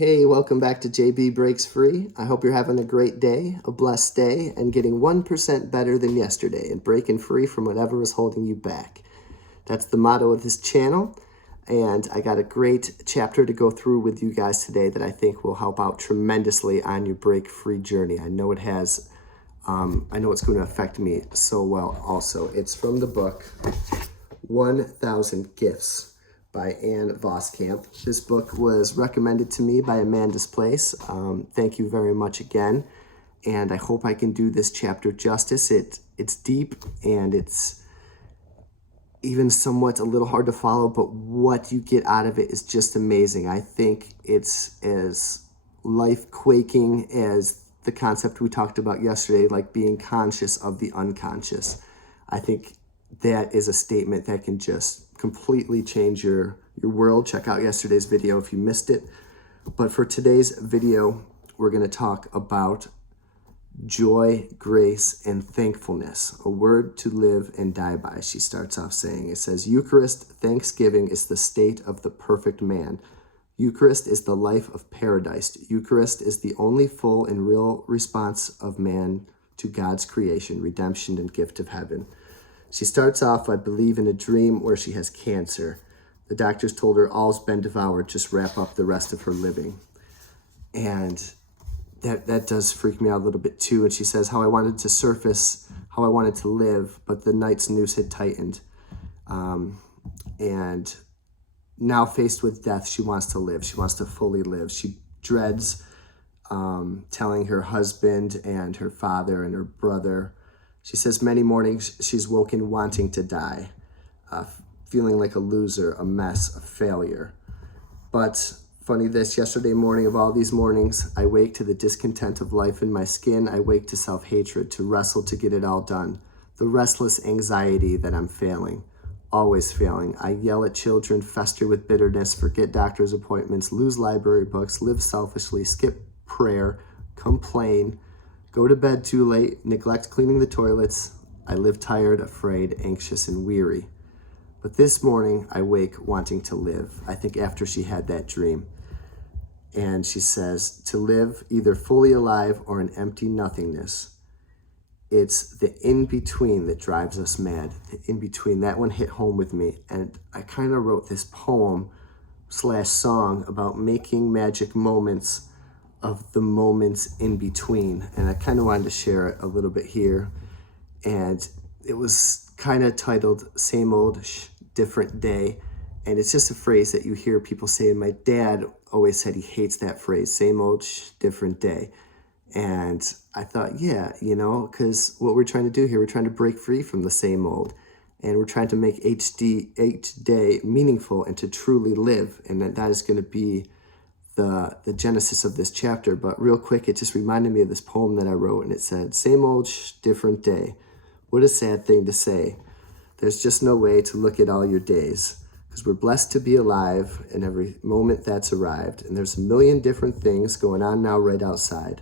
Hey, welcome back to JB Breaks Free. I hope you're having a great day, a blessed day, and getting 1% better than yesterday and breaking free from whatever is holding you back. That's the motto of this channel, and I got a great chapter to go through with you guys today that I think will help out tremendously on your break-free journey. I know it has. I know it's going to affect me so well also. It's from the book 1,000 Gifts by Ann Voskamp. This book was recommended to me by Amandazplace. Thank you very much again. And I hope I can do this chapter justice. It's deep and it's even somewhat a little hard to follow, but what you get out of it is just amazing. I think it's as life-quaking as the concept we talked about yesterday, like being conscious of the unconscious. I think that is a statement that can just completely change your world. Check out yesterday's video if you missed it. But for today's video, we're going to talk about joy, grace, and thankfulness, a word to live and die by, she starts off saying. It says, Eucharist, thanksgiving is the state of the perfect man. Eucharist is the life of paradise. Eucharist is the only full and real response of man to God's creation, redemption, and gift of heaven. She starts off, I believe, in a dream where she has cancer. The doctors told her all's been devoured, just wrap up the rest of her living. And that does freak me out a little bit too. And she says how I wanted to surface, how I wanted to live, but the night's noose had tightened. And now faced with death, she wants to live. She wants to fully live. She dreads telling her husband and her father and her brother. She says many mornings she's woken wanting to die, feeling like a loser, a mess, a failure. But funny this, yesterday morning of all these mornings, I wake to the discontent of life in my skin. I wake to self-hatred, to wrestle to get it all done. The restless anxiety that I'm failing, always failing. I yell at children, fester with bitterness, forget doctor's appointments, lose library books, live selfishly, skip prayer, complain, go to bed too late, neglect cleaning the toilets. I live tired, afraid, anxious, and weary. But this morning, I wake wanting to live. I think after she had that dream. And she says, to live either fully alive or in empty nothingness. It's the in-between that drives us mad. The in-between, that one hit home with me. And I kind of wrote this poem/song about making magic moments of the moments in between. And I kind of wanted to share it a little bit here. And it was kind of titled Same Old Different Day. And it's just a phrase that you hear people say. And my dad always said he hates that phrase, same old different day. And I thought, yeah, you know, because what we're trying to do here, we're trying to break free from the same old. And we're trying to make each day meaningful and to truly live. And that is going to be the genesis of this chapter. But real quick, it just reminded me of this poem that I wrote, and it said, same old different day. What a sad thing to say. There's just no way to look at all your days, because we're blessed to be alive in every moment that's arrived. And there's a million different things going on now right outside.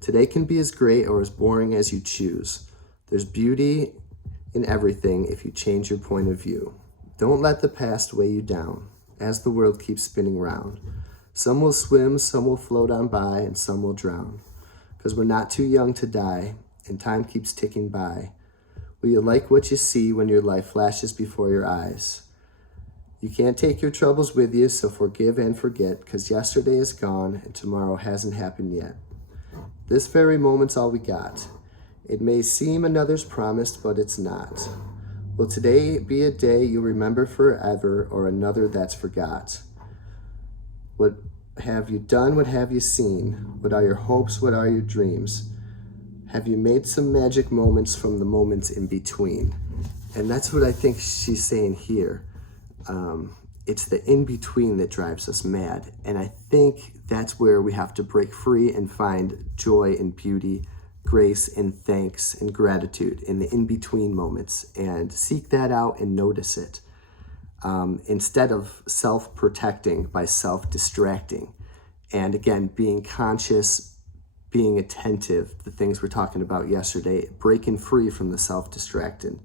Today can be as great or as boring as you choose. There's beauty in everything if you change your point of view. Don't let the past weigh you down as the world keeps spinning round. Some will swim, some will float on by, and some will drown. Because we're not too young to die, and time keeps ticking by. Will you like what you see when your life flashes before your eyes? You can't take your troubles with you, so forgive and forget, because yesterday is gone, and tomorrow hasn't happened yet. This very moment's all we got. It may seem another's promised, but it's not. Will today be a day you'll remember forever, or another that's forgot? What have you done? What have you seen? What are your hopes? What are your dreams? Have you made some magic moments from the moments in between? And that's what I think she's saying here. It's the in-between that drives us mad. And I think that's where we have to break free and find joy and beauty, grace and thanks and gratitude in the in-between moments, and seek that out and notice it. Instead of self-protecting by self-distracting. And again, being conscious, being attentive, the things we're talking about yesterday, breaking free from the self-distracting.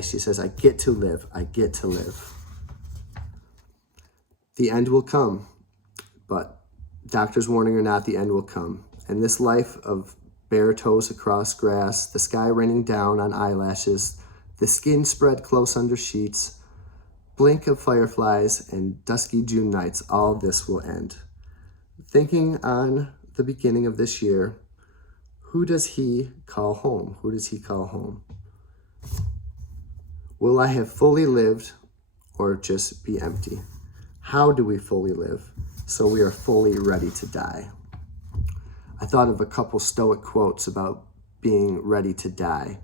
She says, I get to live, I get to live. The end will come, but Doctors warning or not, the end will come. And this life of bare toes across grass, the sky raining down on eyelashes, the skin spread close under sheets, blink of fireflies, and dusky June nights, all this will end. Thinking on the beginning of this year, who does he call home? Who does he call home? Will I have fully lived or just be empty? How do we fully live so we are fully ready to die? I thought of a couple Stoic quotes about being ready to die.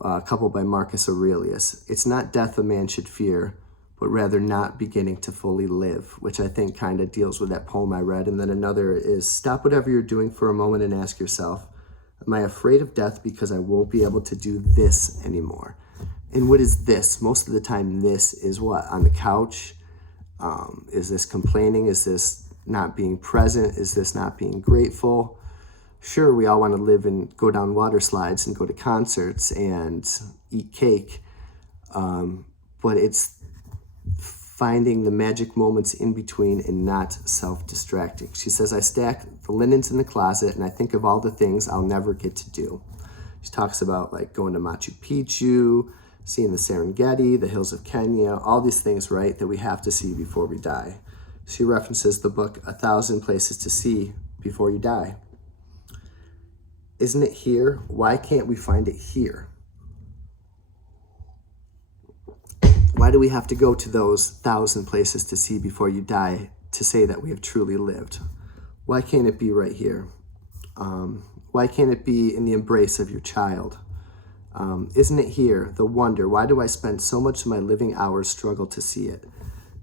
A couple by Marcus Aurelius. It's not death a man should fear, but rather not beginning to fully live, which I think kind of deals with that poem I read. And then another is, stop whatever you're doing for a moment and ask yourself, am I afraid of death because I won't be able to do this anymore? And what is this? Most of the time, this is what? On the couch? Is this complaining? Is this not being present? Is this not being grateful? Sure, we all want to live and go down water slides and go to concerts and eat cake, but it's finding the magic moments in between and not self-distracting. She says, I stack the linens in the closet and I think of all the things I'll never get to do. She talks about like going to Machu Picchu, seeing the Serengeti, the hills of Kenya, all these things, right, that we have to see before we die. She references the book 1,000 Places to See Before You Die. Isn't it here? Why can't we find it here? Why do we have to go to those 1,000 places to see before you die to say that we have truly lived? Why can't it be right here? Why can't it be in the embrace of your child? Isn't it here, the wonder? Why do I spend so much of my living hours struggle to see it?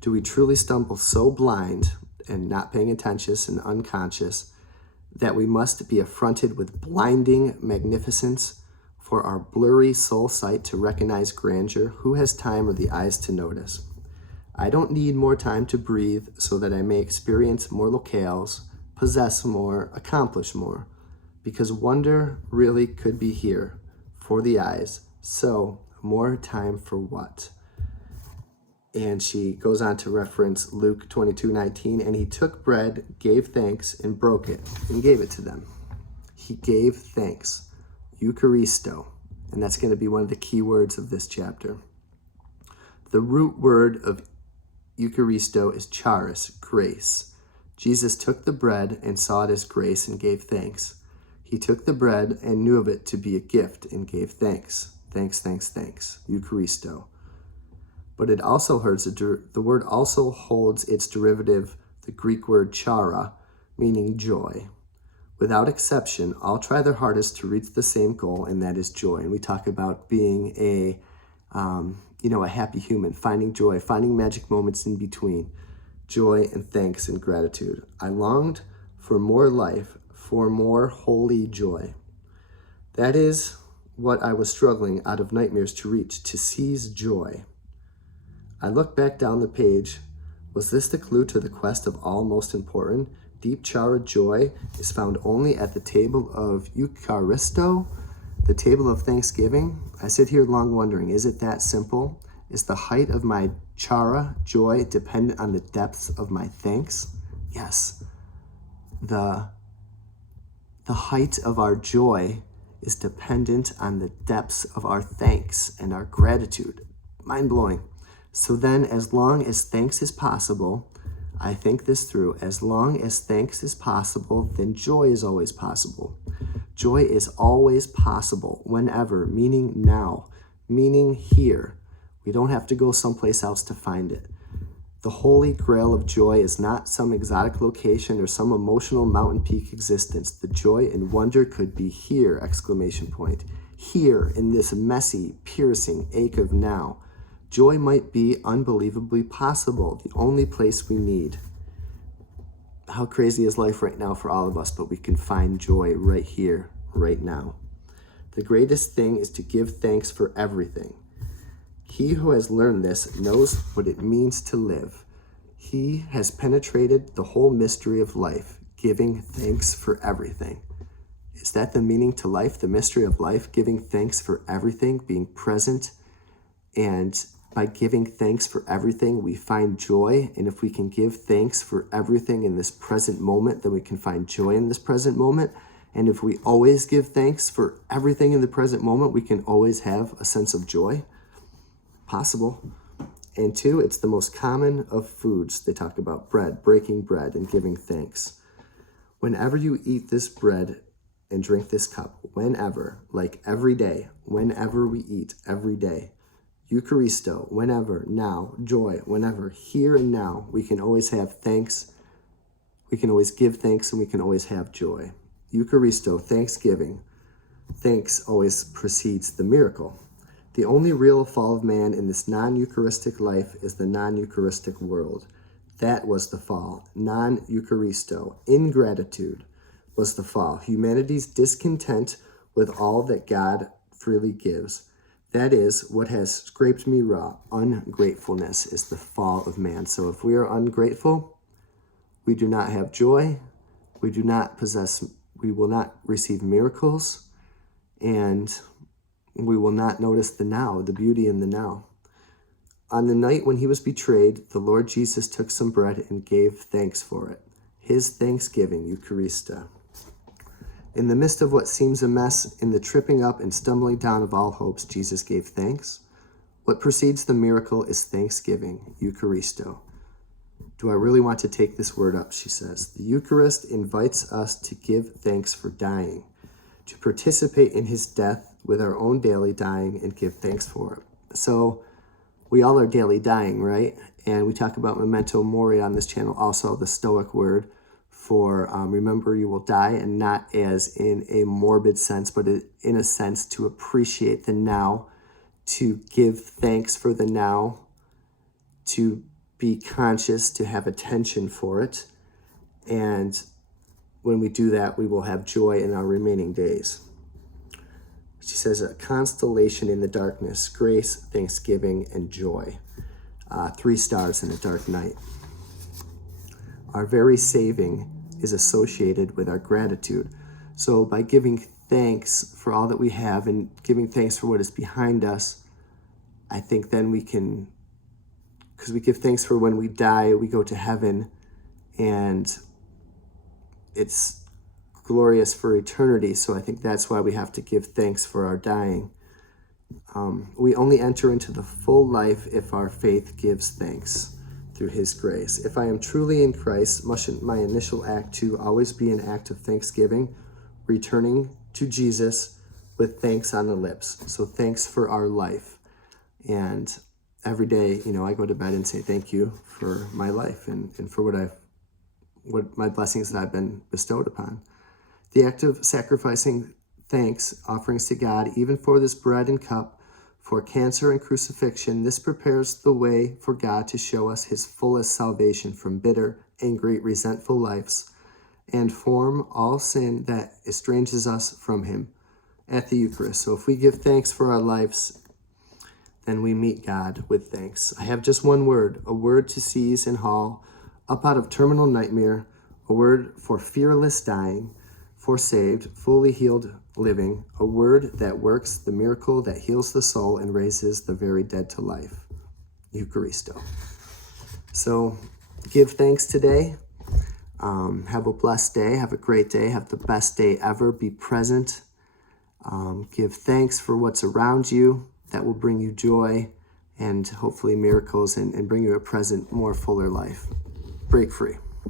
Do we truly stumble so blind and not paying attention and unconscious that we must be affronted with blinding magnificence for our blurry soul sight to recognize grandeur? Who has time or the eyes to notice? I don't need more time to breathe so that I may experience more locales, possess more, accomplish more, because wonder really could be here for the eyes. So more time for what? And she goes on to reference Luke 22:19, and he took bread, gave thanks, and broke it, and gave it to them. He gave thanks, Eucharisto, and that's going to be one of the key words of this chapter. The root word of Eucharisto is charis, grace. Jesus took the bread and saw it as grace and gave thanks. He took the bread and knew of it to be a gift and gave thanks. Thanks, thanks, thanks, Eucharisto. But it also holds the word also holds its derivative, the Greek word chara, meaning joy. Without exception, all try their hardest to reach the same goal, and that is joy. And we talk about being a happy human, finding joy, finding magic moments in between, joy and thanks and gratitude. I longed for more life, for more holy joy. That is what I was struggling out of nightmares to reach, to seize joy. I looked back down the page. Was this the clue to the quest of all most important? Deep chara joy is found only at the table of Eucharisto, the table of thanksgiving. I sit here long wondering, is it that simple? Is the height of my chara joy dependent on the depths of my thanks? Yes. The height of our joy is dependent on the depths of our thanks and our gratitude. Mind-blowing. So then, as long as thanks is possible, I think this through, as long as thanks is possible, then joy is always possible. Joy is always possible, whenever, meaning now, meaning here. We don't have to go someplace else to find it. The holy grail of joy is not some exotic location or some emotional mountain peak existence. The joy and wonder could be here, exclamation point. Here, in this messy, piercing ache of now. Joy might be unbelievably possible, the only place we need. How crazy is life right now for all of us, but we can find joy right here, right now. The greatest thing is to give thanks for everything. He who has learned this knows what it means to live. He has penetrated the whole mystery of life, giving thanks for everything. Is that the meaning to life, the mystery of life, giving thanks for everything, being present and by giving thanks for everything, we find joy. And if we can give thanks for everything in this present moment, then we can find joy in this present moment. And if we always give thanks for everything in the present moment, we can always have a sense of joy. Possible. And 2, it's the most common of foods. They talk about bread, breaking bread, and giving thanks. Whenever you eat this bread and drink this cup, whenever, like every day, whenever we eat, every day, Eucharisto, whenever, now, joy, whenever, here and now, we can always have thanks. We can always give thanks, and we can always have joy. Eucharisto, thanksgiving. Thanks always precedes the miracle. The only real fall of man in this non-Eucharistic life is the non-Eucharistic world. That was the fall. Non-Eucharisto, ingratitude, was the fall. Humanity's discontent with all that God freely gives. That is what has scraped me raw. Ungratefulness is the fall of man. So if we are ungrateful, we do not have joy. We will not receive miracles, and we will not notice the now, the beauty in the now. On the night when he was betrayed, the Lord Jesus took some bread and gave thanks for it. His thanksgiving, Eucharista. In the midst of what seems a mess, in the tripping up and stumbling down of all hopes, Jesus gave thanks. What precedes the miracle is thanksgiving, Eucharisto. Do I really want to take this word up, she says. The Eucharist invites us to give thanks for dying, to participate in his death with our own daily dying and give thanks for it. So we all are daily dying, right? And we talk about memento mori on this channel, also the Stoic word for remember you will die, and not as in a morbid sense, but in a sense to appreciate the now, to give thanks for the now, to be conscious, to have attention for it. And when we do that, we will have joy in our remaining days. She says a constellation in the darkness, grace, thanksgiving, and joy. 3 stars in a dark night. Our very saving is associated with our gratitude. So by giving thanks for all that we have and giving thanks for what is behind us, I think then we can, because we give thanks for when we die, we go to heaven, and it's glorious for eternity. So I think that's why we have to give thanks for our dying. We only enter into the full life if our faith gives thanks through his grace. If I am truly in Christ, must my initial act to always be an act of thanksgiving, returning to Jesus with thanks on the lips. So thanks for our life. And every day, I go to bed and say thank you for my life and for what my blessings that I've been bestowed upon. The act of sacrificing thanks, offerings to God, even for this bread and cup, for cancer and crucifixion, this prepares the way for God to show us his fullest salvation from bitter, angry, resentful lives, and form all sin that estranges us from him at the Eucharist. So if we give thanks for our lives, then we meet God with thanks. I have just one word, a word to seize and haul up out of terminal nightmare, a word for fearless dying, for saved, fully healed living, a word that works the miracle that heals the soul and raises the very dead to life. Eucharisto. So give thanks today. Have a blessed day. Have a great day. Have the best day ever. Be present. Give thanks for what's around you. That will bring you joy and hopefully miracles and bring you a present, more fuller life. Break free.